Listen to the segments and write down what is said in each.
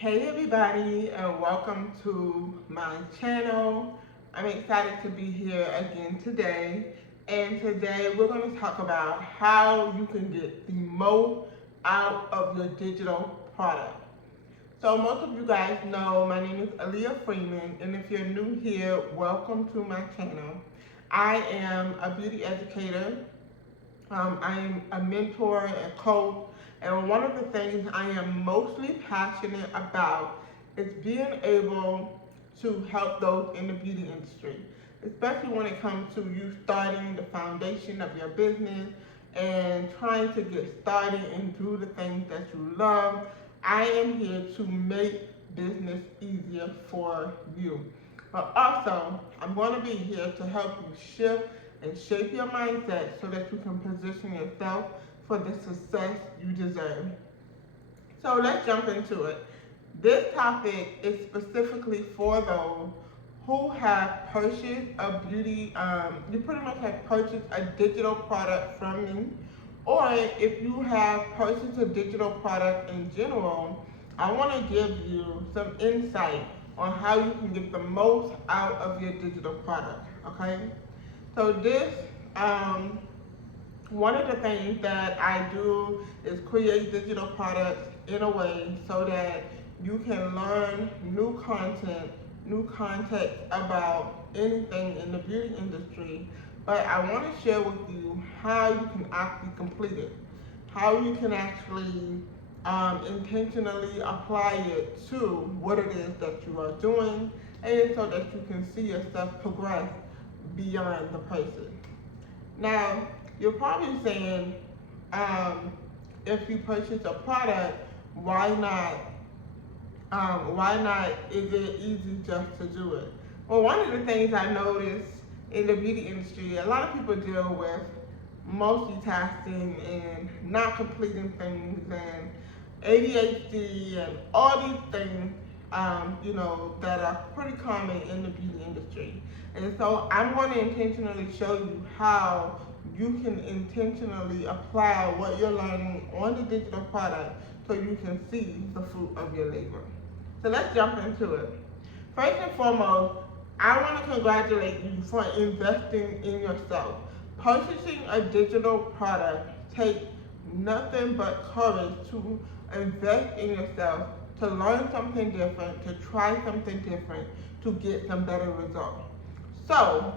Hey everybody, and welcome to my channel. I'm excited to be here again today. And today we're going to talk about how you can get the most out of your digital product. So most of you guys know my name is Aaliyah Freeman, and if you're new here, welcome to my channel. I am a beauty educator. I am a mentor, a coach, and one of the things I am mostly passionate about is being able to help those in the beauty industry, especially when it comes to you starting the foundation of your business and trying to get started and do the things that you love. I am here to make business easier for you. But also, I'm going to be here to help you shift and shape your mindset so that you can position yourself for the success you deserve. So let's jump into it. This topic is specifically for those who have purchased a beauty, you pretty much have purchased a digital product from me, or if you have purchased a digital product in general, I want to give you some insight on how you can get the most out of your digital product, okay? So this, um, one of the things that I do is create digital products in a way so that you can learn new content, new context about anything in the beauty industry. But I want to share with you how you can actually complete it, how you can actually intentionally apply it to what it is that you are doing, and so that you can see yourself progress beyond the person. Now, you're probably saying, um, if you purchase a product, why not? Why not? Is it easy just to do it? Well, one of the things I noticed in the beauty industry, a lot of people deal with multitasking and not completing things and ADHD and all these things, that are pretty common in the beauty industry. And so I'm going to intentionally show you how you can intentionally apply what you're learning on the digital product so you can see the fruit of your labor. So let's jump into it. First and foremost, I want to congratulate you for investing in yourself. Purchasing a digital product takes nothing but courage to invest in yourself, to learn something different, to try something different, to get some better results. So,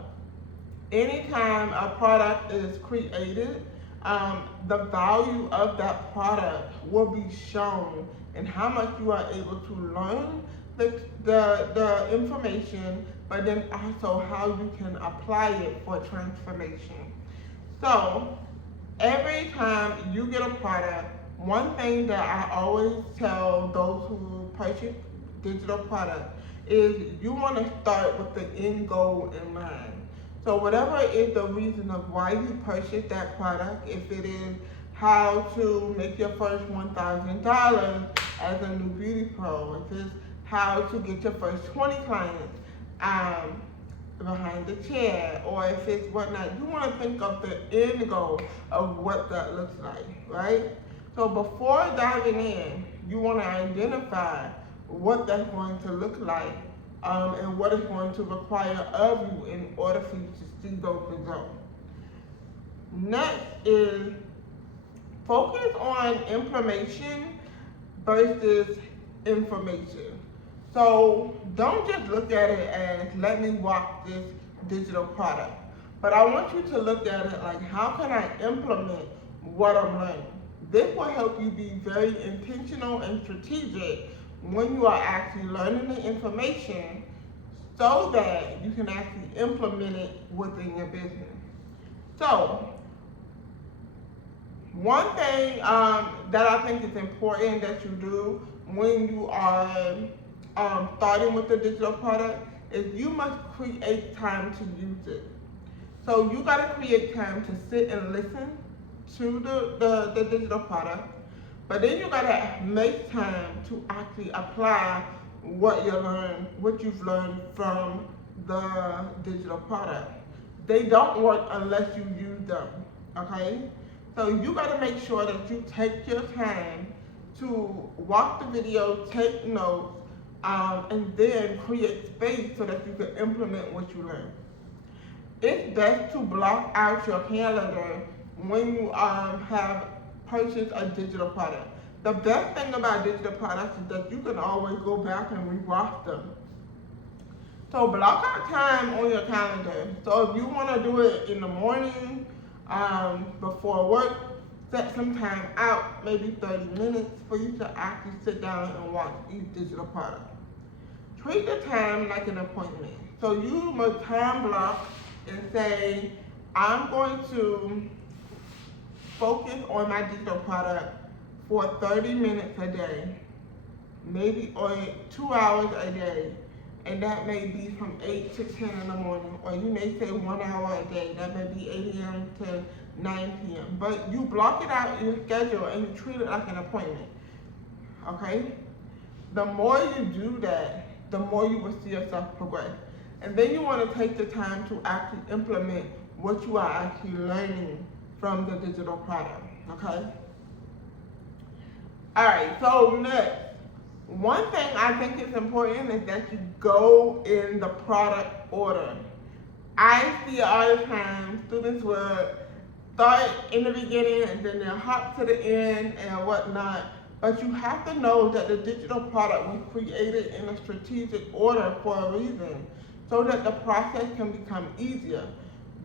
anytime a product is created, the value of that product will be shown and how much you are able to learn the information, but then also how you can apply it for transformation. So, every time you get a product, one thing that I always tell those who purchase digital products is you want to start with the end goal in mind. So whatever is the reason of why you purchased that product, if it is how to make your first $1,000 as a new beauty pro, if it's how to get your first 20 clients, um, behind the chair, or if it's whatnot, you want to think of the end goal of what that looks like, right? So before diving in, you want to identify what that's going to look like, and what it's going to require of you in order for you to see those results. Next is focus on information versus information. So don't just look at it as let me watch this digital product, but I want you to look at it like how can I implement what I'm learning. This will help you be very intentional and strategic when you are actually learning the information so that you can actually implement it within your business. So one thing that I think is important that you do when you are starting with the digital product is you must create time to use it. So you got to create time to sit and listen to the digital product, but then you got to make time to actually apply what you've learned from the digital product. They don't work unless you use them, okay? So you got to make sure that you take your time to watch the video, take notes, and then create space so that you can implement what you learn. It's best to block out your calendar when you have purchased a digital product. The best thing about digital products is that you can always go back and rewatch them. So block out time on your calendar. So if you want to do it in the morning, before work, set some time out, maybe 30 minutes, for you to actually sit down and watch each digital product. Treat the time like an appointment. So you must time block and say, I'm going to focus on my digital product for 30 minutes a day, maybe or 2 hours a day, and that may be from 8 to 10 in the morning, or you may say 1 hour a day, that may be 8 a.m. to 9 p.m. But you block it out in your schedule and you treat it like an appointment, okay? The more you do that, the more you will see yourself progress. And then you want to take the time to actually implement what you are actually learning from the digital product, okay? All right, so next, one thing I think is important is that you go in the product order. I see all the time students will start in the beginning and then they'll hop to the end and whatnot. But you have to know that the digital product was created in a strategic order for a reason, so that the process can become easier.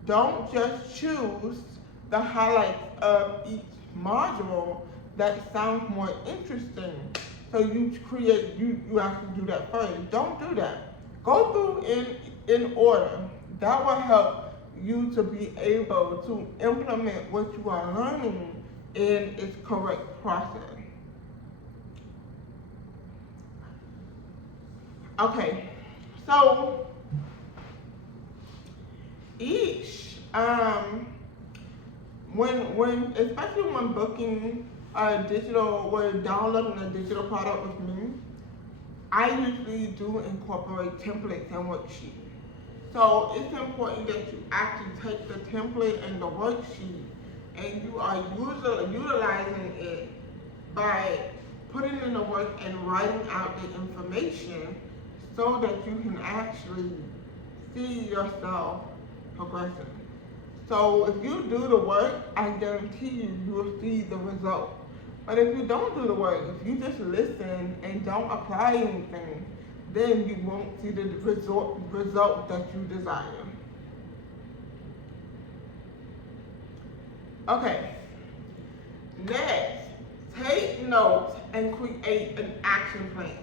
Don't just choose the highlights of each module that sounds more interesting. So you actually do that first. Don't do that. Go through in order. That will help you to be able to implement what you are learning in its correct process. Okay, so each especially when booking a digital or downloading a digital product with me, I usually do incorporate templates and worksheets. So it's important that you actually take the template and the worksheet and you are utilizing it by putting in the work and writing out the information so that you can actually see yourself progressing. So if you do the work, I guarantee you will see the result. But if you don't do the work, if you just listen and don't apply anything, then you won't see the result that you desire. Okay, next, take notes and create an action plan.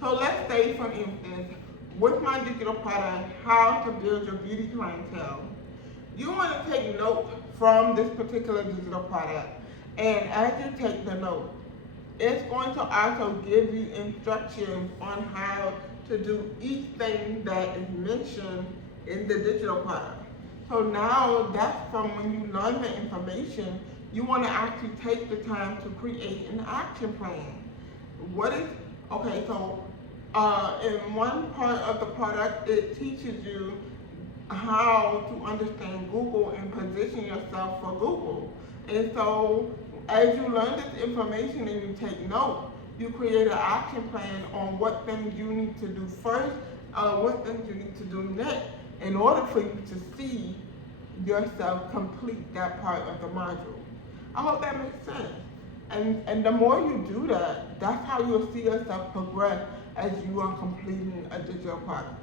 So let's say, for instance, with my digital product, how to build your beauty clientele. You want to take notes from this particular digital product, and as you take the note, it's going to also give you instructions on how to do each thing that is mentioned in the digital product. So now that's from when you learn the information, you want to actually take the time to create an action plan. In one part of the product, it teaches you how to understand Google and position yourself for Google. And so as you learn this information and you take note, you create an action plan on what things you need to do first, what things you need to do next, in order for you to see yourself complete that part of the module. I hope that makes sense. And the more you do that, that's how you'll see yourself progress as you are completing a digital product.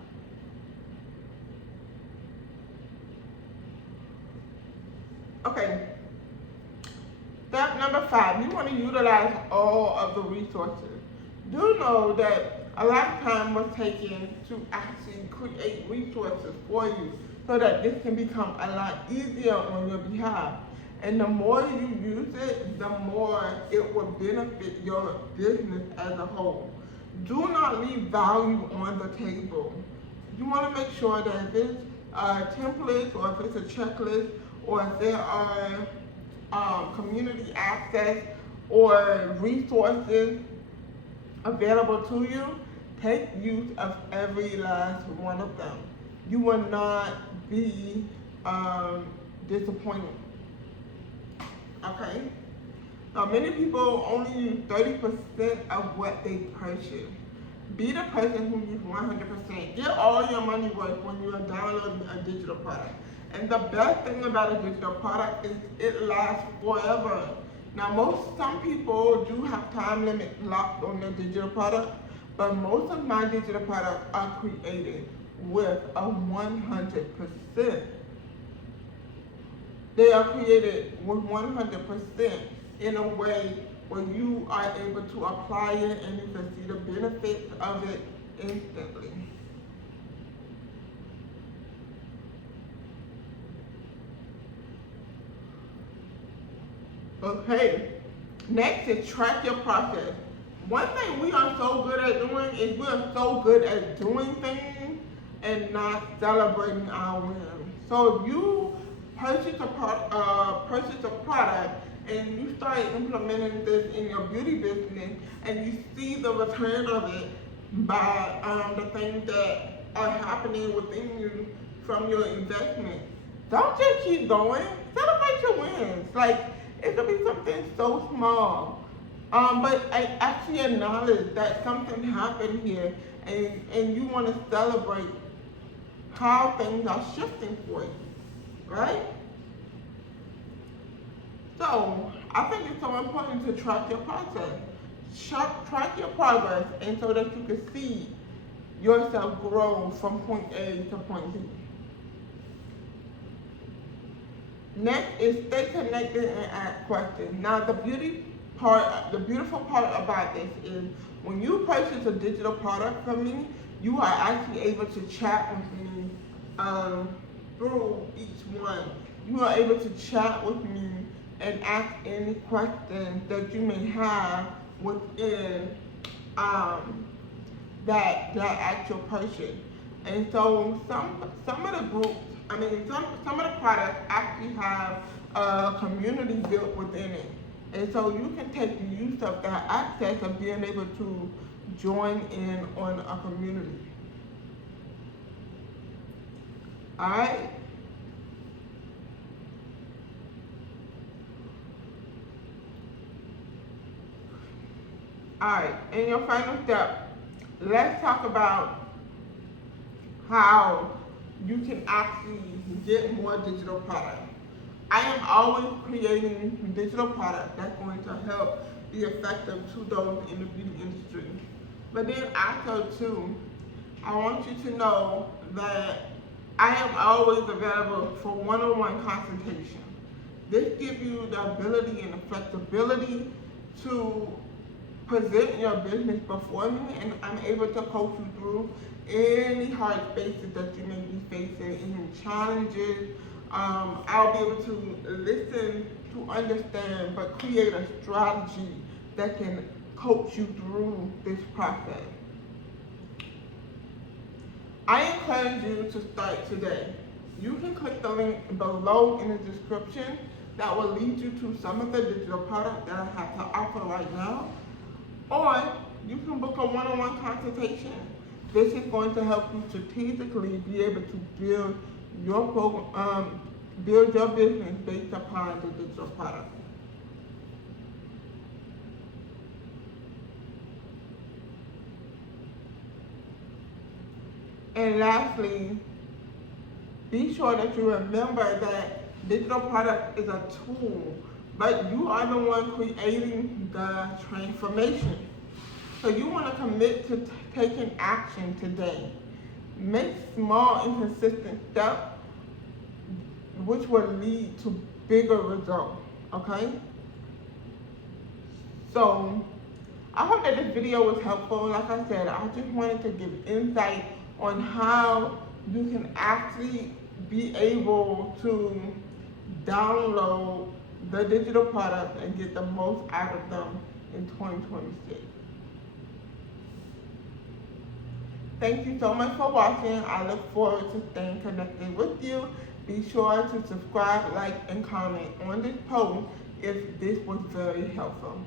Okay, step number 5, you want to utilize all of the resources. Do know that a lot of time was taken to actually create resources for you so that this can become a lot easier on your behalf. And the more you use it, the more it will benefit your business as a whole. Do not leave value on the table. You want to make sure that if it's templates or if it's a checklist or if there are community access or resources available to you, take use of every last one of them. You will not be disappointed. Okay? Now, many people only use 30% of what they purchase. Be the person who uses 100%. Get all your money worth when you are downloading a digital product. And the best thing about a digital product is it lasts forever. Now, some people do have time limits locked on their digital product, but most of my digital products are created with a 100%. They are created with 100% in a way where you are able to apply it and you can see the benefits of it instantly. Okay, next is track your process. One thing we are so good at doing is we are so good at doing things and not celebrating our wins. So if you purchase a product and you start implementing this in your beauty business and you see the return of it by the things that are happening within you from your investment, don't just keep going. Celebrate your wins. Like, it could be something so small. But I actually acknowledge that something happened here and you want to celebrate how things are shifting for you, right? So I think it's so important to track your process. Track your progress and so that you can see yourself grow from point A to point B. Next is stay connected and ask questions. Now the beautiful part about this is when you purchase a digital product from me, you are actually able to chat with me through each one. You are able to chat with me and ask any questions that you may have within that actual purchase. And so some of the groups, some of the products actually have a community built within it. And so you can take the use of that access of being able to join in on a community. All right. All right, in your final step, let's talk about how you can actually get more digital products. I am always creating digital products that's going to help be effective to those in the beauty industry. But then also too, I want you to know that I am always available for one-on-one consultation. This gives you the ability and the flexibility to present your business before me, and I'm able to coach you through any hard spaces that you may be facing, any challenges. I'll be able to listen to understand, but create a strategy that can coach you through this process. I encourage you to start today. You can click the link below in the description that will lead you to some of the digital products that I have to offer right now. Or you can book a one-on-one consultation. This is going to help you strategically be able to build your program, build your business based upon the digital product. And lastly, be sure that you remember that digital product is a tool, but you are the one creating the transformation. So you want to commit to taking action today. Make small and consistent steps, which will lead to bigger results, okay? So I hope that this video was helpful. Like I said, I just wanted to give insight on how you can actually be able to download the digital product and get the most out of them in 2026. Thank you so much for watching. I look forward to staying connected with you. Be sure to subscribe, like, and comment on this post if this was very helpful.